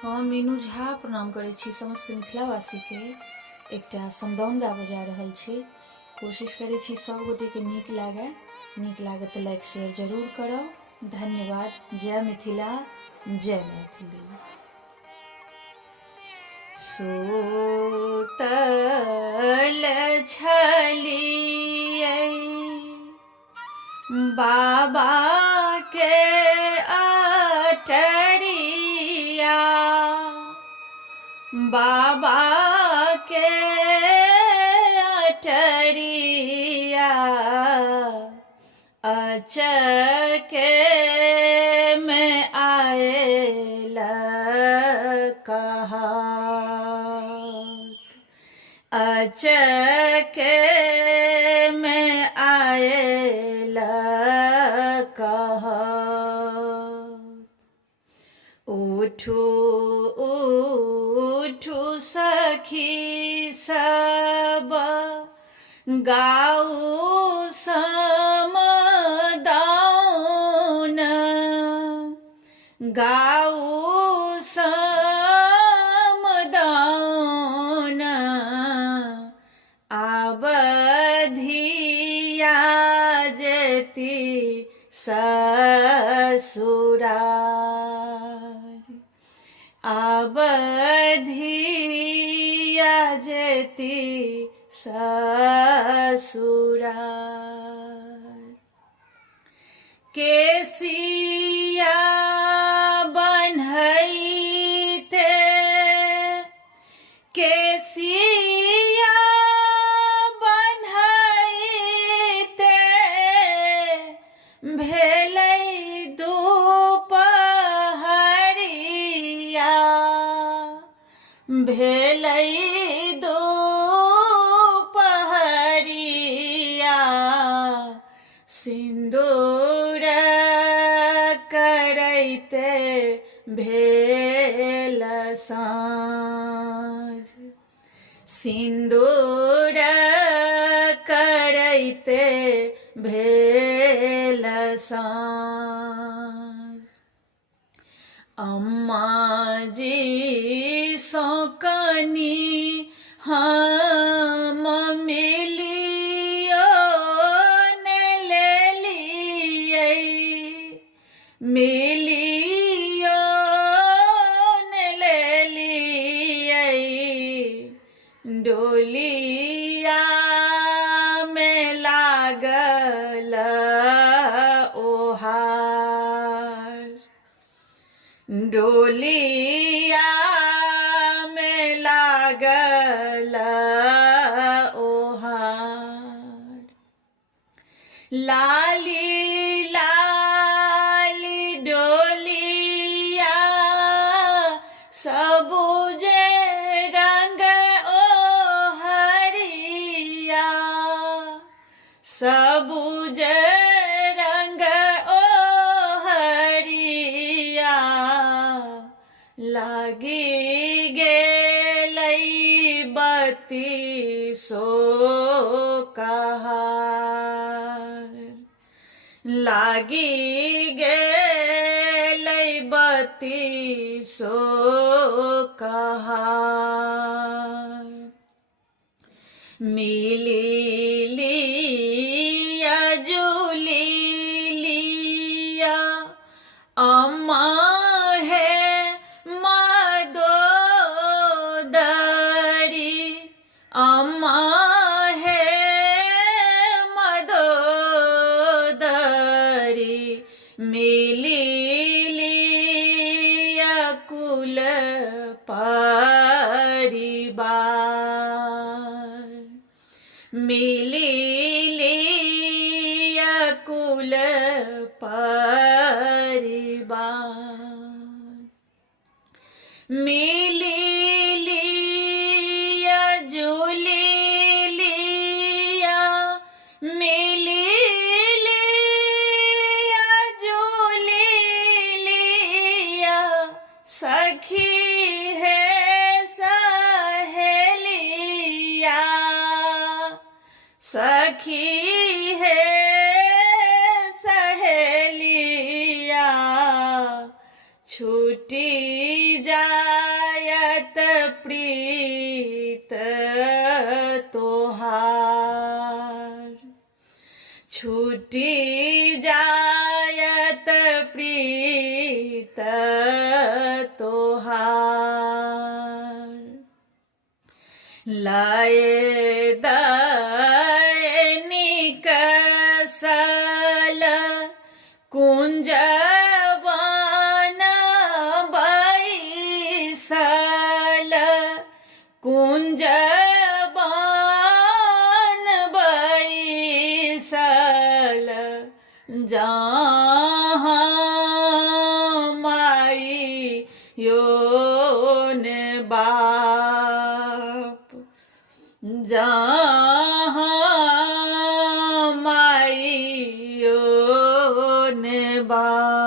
हम मीनू झा प्रणाम करै छी समस्त मिथिलावासी के। एकटा समदाउन गाबऽ जा रहल छी। कोशिश करै छी सब गोटे के नीक लागे तऽ लाइक शेयर जरूर करब। धन्यवाद। जय मिथिला, जय मैथिली। सुतल छलियै बाबा के अटरिया, बाबा के अटरिया, अचके में आयल कहत, अचके में आयल कहत। उठू उठू सखी सब, गाऊ समदाउन, गाऊ समदाउन। आब धिया जेती ससुरार, आब धिया जेती ससुरार। केसिया बन्हैते, केसिया बन्हैते, भेलै दुपहरिया, भेलै दुपहरिया। सिन्दूर करैते भेल साँझ, सिन्दूर करैते भेल साँझ। अम्मा जी सौ कनी हम मिलियो ने लेलियै, मिलियो ने लेलियै। डोलिया में लागल ओहार, डोलिया में लागल ओहार। लाली लाली डोलिया, सबुजे रंग ओहरिया, सबुजे रंग ओहरिया। लागी गेलै बत्ती सो कहार, लागी गेलै बत्ती सो कहार। मिली लिया जुली लिया, अम्मा है मदोदरी, अम्मा है मदोदरी। मिली लिया कुल परिवार, मिली लिया कुल परिवार। मिली लिया जुली लिया, मिली लिया जुली लिया। सखी है सहेलिया, सखी है सहेलिया। छूटी जा छूटी जायत प्रीत तोहार लाए दैनिक सल कुंजवन बैसल कुंजवन बैसल जहाँ माई योन बाप जहाँ माई योन बाप।